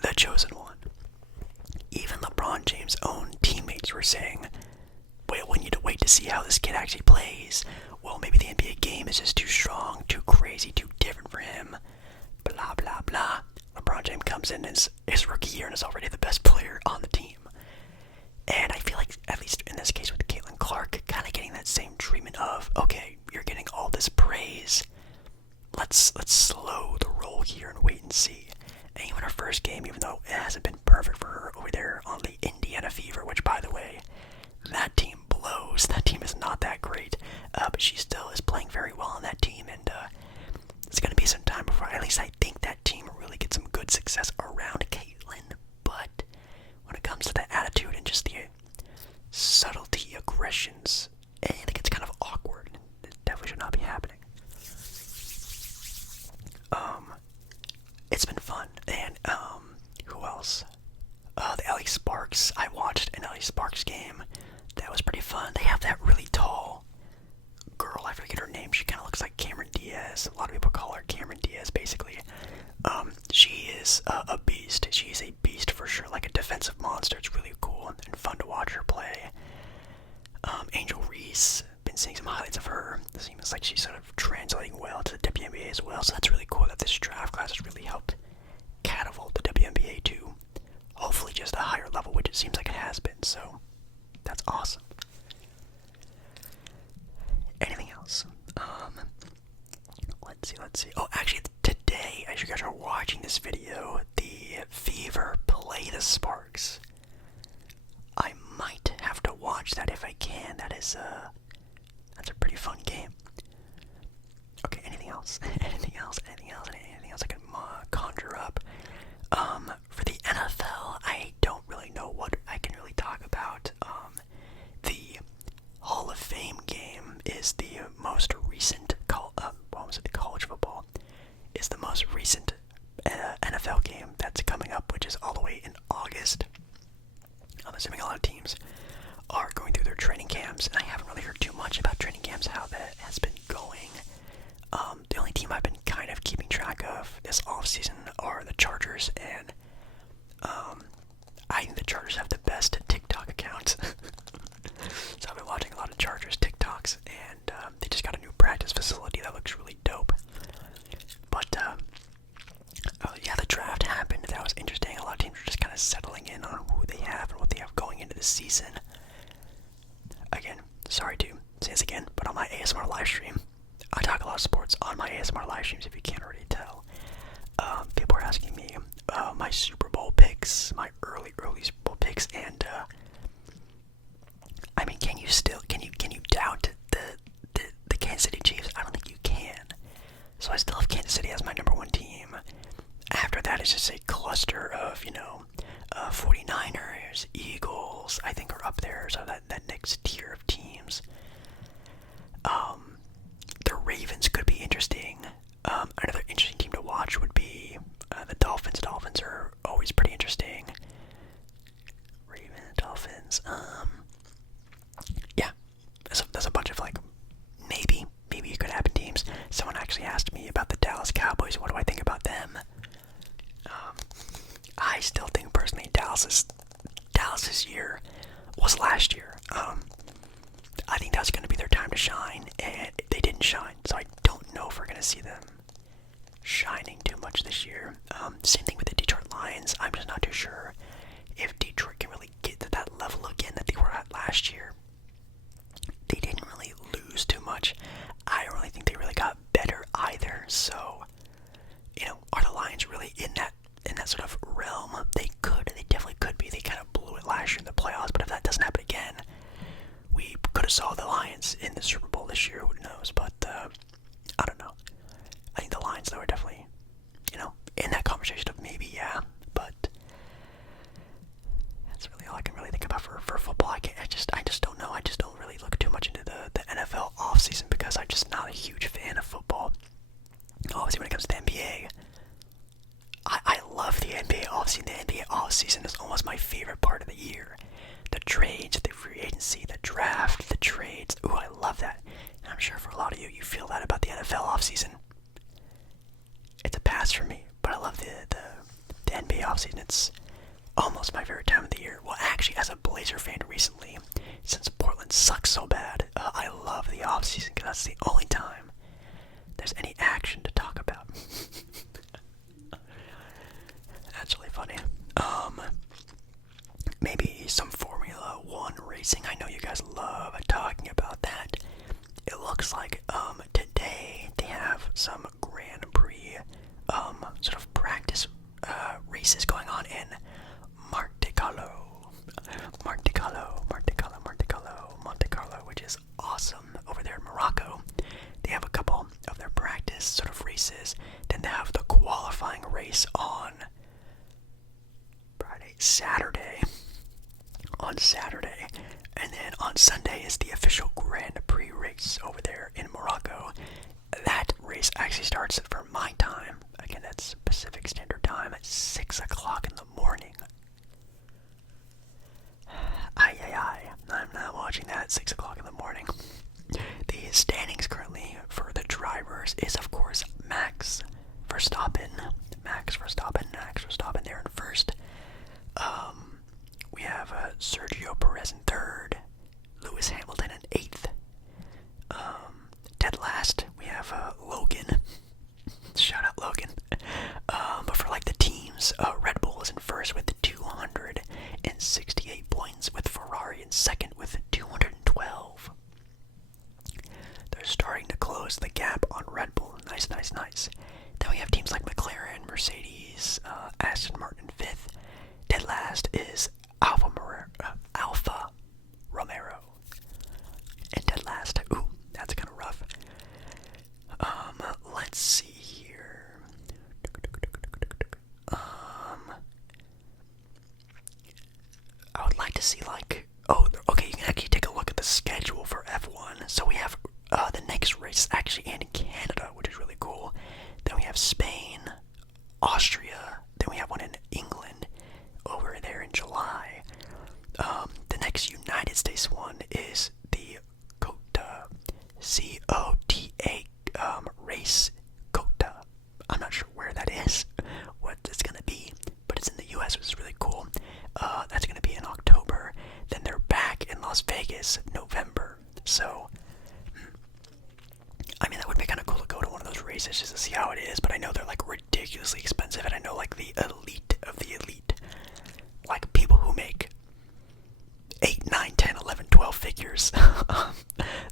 the chosen one. Even LeBron James' own teammates were saying, well, we need to wait to see how this kid actually plays. Well, maybe the NBA game is just too strong, too crazy, too different for him. Blah, blah, blah. LeBron James comes in his rookie year and is already the best player on the team. And I feel like, at least in this case with Caitlin Clark, kind of getting that same treatment of, okay, you're getting all this praise. Let's slow the roll here and wait and see. And even her first game, even though it hasn't been perfect for her over there on the Indiana Fever, which, by the way, that team blows. That team is not that great, but she still is playing very well on that team, and it's going to be some time before, at least I think that team really gets some good success around Caitlin. But when it comes to the attitude and just the subtlety, aggressions, I think it's kind of awkward. It definitely should not be happening. It's been fun, and who else? The LA Sparks. I watched an LA Sparks game. That was pretty fun. They have that really tall girl. I forget her name. She kind of looks like Cameron Diaz. A lot of people call her Cameron Diaz, basically. She is a beast. She is a beast for sure, like a defensive monster. It's really cool and fun to watch her play. Angel Reese. Been seeing some highlights of her. It seems like she's sort of translating well to the WNBA as well. So that's really cool that this draft class has really helped catapult the WNBA to hopefully just a higher level, which it seems like it has been. So that's awesome. Anything else? Let's see. Oh, actually, today, as you guys are watching this video, the Fever play the Sparks. I might have to watch that if I can. That's a pretty fun game. Okay, anything else? Anything else I can conjure up? For the NFL, I don't really know what I can really talk about. The Hall of Fame game is the most recent, the college football is the most recent NFL game that's coming up, which is all the way in August. I'm assuming a lot of teams are going through their training camps, and I haven't really heard too much about training camps, how that has been going. The only team I've been kind of keeping track of this offseason are the Chargers, and I think the Chargers have the best TikTok accounts. So I've been watching a lot of Chargers TikToks, and they just got a new practice facility that looks really dope. But yeah, the draft happened. That was interesting. A lot of teams are just kind of settling in on who they have and what they have going into the season. Again, sorry to say this again, but on my ASMR live stream, I talk a lot of sports on my ASMR live streams, if you can't already tell. People are asking me my Super Bowl picks, my early Super Bowl picks, and I mean, can you doubt the Kansas City Chiefs? I don't think you can. So I still have Kansas City as my number one team. After that is just a cluster of, 49ers, Eagles, I think are up there, so that next tier of teams. The Ravens could be interesting. Another interesting team to watch would be the Dolphins. Dolphins are always pretty interesting. Ravens, Dolphins, yeah, there's a bunch of maybe it could happen teams. Someone actually asked me about the Dallas Cowboys. What do I think about them? I still think personally Dallas's year was last year. I think that's going to be their time to shine, and they didn't shine. So I don't know if we're going to see them shining too much this year. Same thing with the Detroit Lions. I'm just not too sure if Detroit can really get to that level again that they were at last year. They didn't really lose too much. I don't really think they really got better either. So, are the Lions really in that sort of realm? They definitely could be. They kind of blew it last year in the playoffs, but if that doesn't happen again, we could have saw the Lions in the Super Bowl this year. Who knows? But I don't know. I think the Lions, though, are definitely, in that conversation of maybe, yeah. But that's really all I can really think about for football. love that. And I'm sure for a lot of you, you feel that about the NFL offseason. It's a pass for me, but I love the NBA offseason. It's almost my favorite time of the year. Well, actually, as a Blazer fan recently, since Portland sucks so bad, I love the offseason because that's the only time there's any action to talk about. That's really funny. Maybe some Formula 1 racing. I know you guys love talking about that. It looks like today they have some Grand Prix sort of practice races going on in Monte Carlo, which is awesome over there in Morocco. They have a couple of their practice sort of races. Then they have the qualifying race on Saturday, and then on Sunday is the official Grand Prix race over there in Morocco. That race actually starts for my time. Again, that's Pacific Standard Time at 6 o'clock in the morning. I'm not watching that at 6 o'clock in the morning. The standings currently for the drivers is, of course, Max Verstappen there in first. We have Sergio Perez in third, Lewis Hamilton in eighth. Dead last, we have Logan. Shout out Logan. But for like the teams, Red Bull is in first with 268 points, with Ferrari in second with 212. They're starting to close the gap on Red Bull. Nice. Then we have teams like McLaren, Mercedes, Aston Martin in fifth. Dead last is Alfa Romeo. And dead last, ooh, that's kind of rough. Let's see here. I would like to see okay, you can actually take a look at the schedule for F1. So we have the next race actually in Canada, which is really cool. Then we have Spain, Austria. Then we have one in England over there in July. The next United States one is the COTA race COTA. I'm not sure where that is, what it's gonna be, but it's in the US, which is really cool. That's gonna be in October. Then they're back in Las Vegas November. So I mean, that would be kind of cool to go to one of those races just to see how it is, but I know they're like ridiculously expensive, and I know like the elite of the elite, like people who make 8, 9, 10, 11, 12 figures,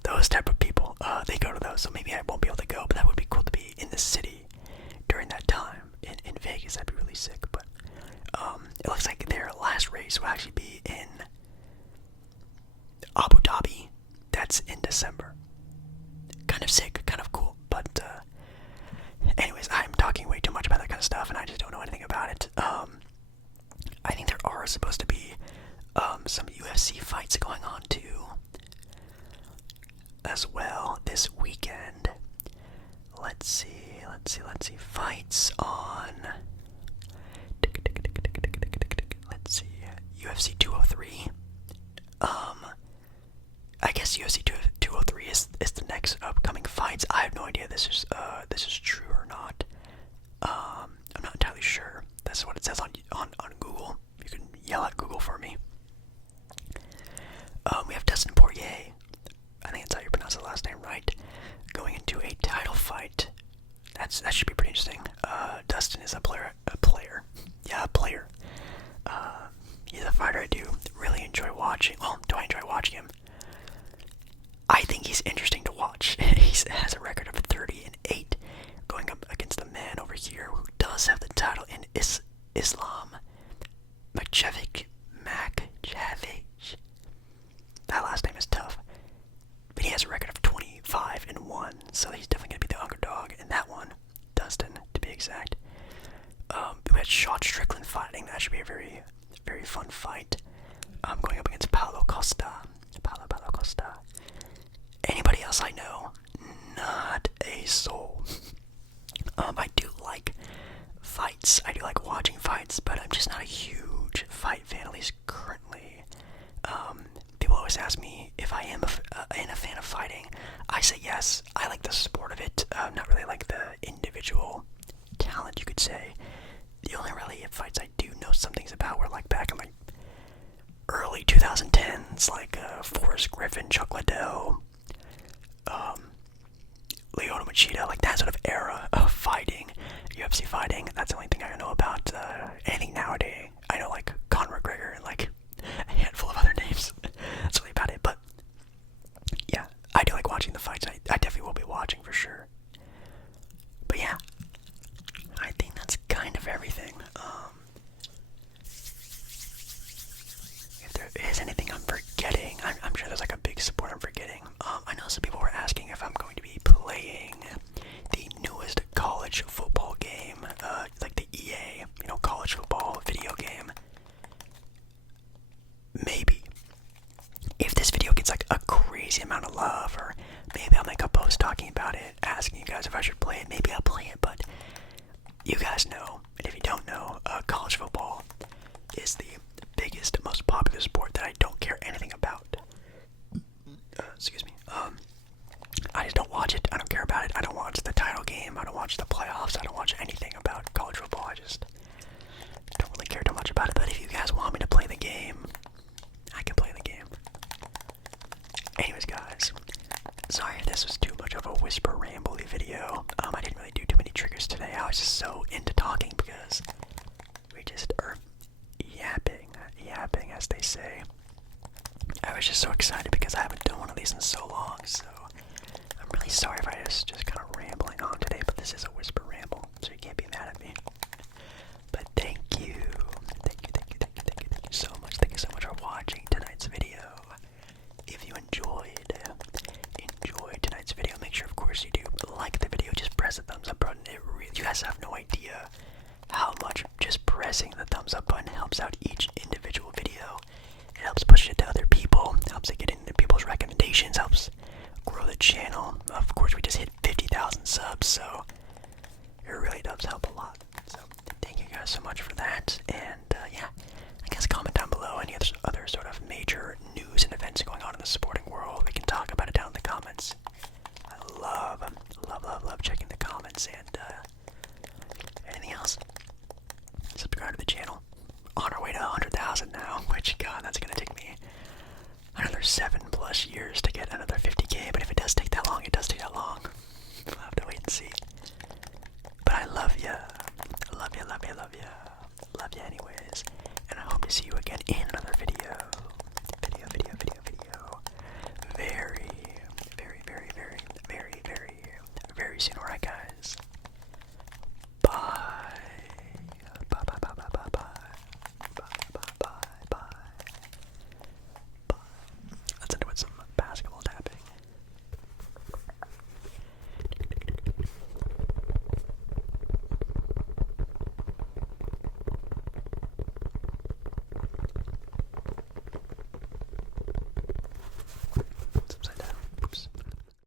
those type of people, they go to those. So maybe I won't be able to go, but that would be cool to be in the city during that time in Vegas. That'd be really sick. But it looks like their last race will actually be in Abu Dhabi. That's in December. Kind of sick, kind of cool. But anyways, I'm talking way too much about that kind of stuff, and I just don't know anything about it. I think there are supposed to be some UFC fights going on too, as well, this weekend. Let's see. Fights on. Let's see. UFC 203. I guess UFC 203 is the next upcoming fights. I have no idea if this is true or not. I'm not entirely sure. That's what it says on Google. You can yell at Google for me. We have Dustin Poirier. I think that's how you pronounce the last name, right? Going into a title fight. That should be pretty interesting. Dustin is a player. Yeah, a player. He's a fighter I do really enjoy watching. Well, do I enjoy watching him? I think he's interesting to watch. He has a record of 30-8, going up against a man over here who does have the title in Islam Makhachev. That last name is tough. But he has a record of 25-1, so he's definitely going to be the underdog in that one. Dustin, to be exact. We had Sean Strickland fighting. That should be a very, very fun fight. Going up against Paulo Costa. Anybody else I know? Not a soul. I do like fights. I do like watching fights, but I'm just not a huge fight fan, at least currently. People always always ask me if I am a fan of fighting. I say yes. I like the sport of it, not really like the individual talent, you could say. The only really fights I do know some things about were like back in like early 2010s, like Forrest Griffin, Chuck Liddell, Lyoto Machida, like that sort of era of fighting, UFC fighting. That's the only thing I know about. Anything nowadays, I know like Conor McGregor and like a handful of other names. That's really about it. But yeah, I do like watching the fights. I definitely will be watching for sure. But yeah, I think that's kind of everything. If there is anything I'm forgetting, I'm sure there's like a big sport I'm forgetting. I know some people were asking if I'm going to be playing the newest college football game, like the EA, college football video game. Maybe. If this video gets like a crazy amount of love, or maybe I'll make a post talking about it, asking you guys if I should play it. Maybe I'll play it, but you guys know, and if you don't know, college football is the biggest, most popular sport that I don't care anything about. Excuse me. I just don't watch it. I don't care about it. I don't watch the title game. I don't watch the playoffs. I don't watch anything about college football. I just don't really care too much about it. But if you guys want me to play the game, I can play the game. Anyways, guys, sorry if this was too much of a whisper rambly video. I didn't really do too many triggers today. I was just so into talking because we just are yapping as they say. I was just so excited because I haven't done one of these in so long, so I'm really sorry if I just kind of rambling on today, but this is a whisper ramble, so you can't be mad at me. But thank you so much. Thank you so much for watching tonight's video. If you enjoyed tonight's video, make sure, of course, you do like the video. Just press the thumbs up button. You guys have no idea how much just pressing the thumbs up button helps out each individual video. It helps push it to other people, helps it get into people's recommendations, helps grow the channel. Of course, we just hit 50,000 subs, so it really does help a lot. So thank you guys so much for that. And yeah, I guess comment down below any other sort of major news and events going on in the sporting world. We can talk about it down in the comments. I love checking the comments. And anything else? Subscribe to the channel. On our way to 100,000 now, which, God, that's gonna take me another 7+ years to get another 50K, but if it does take that long, it does take that long. We'll have to wait and see. But I love ya. Love ya anyways. And I hope to see you again in another video. Very soon. Alright, guys.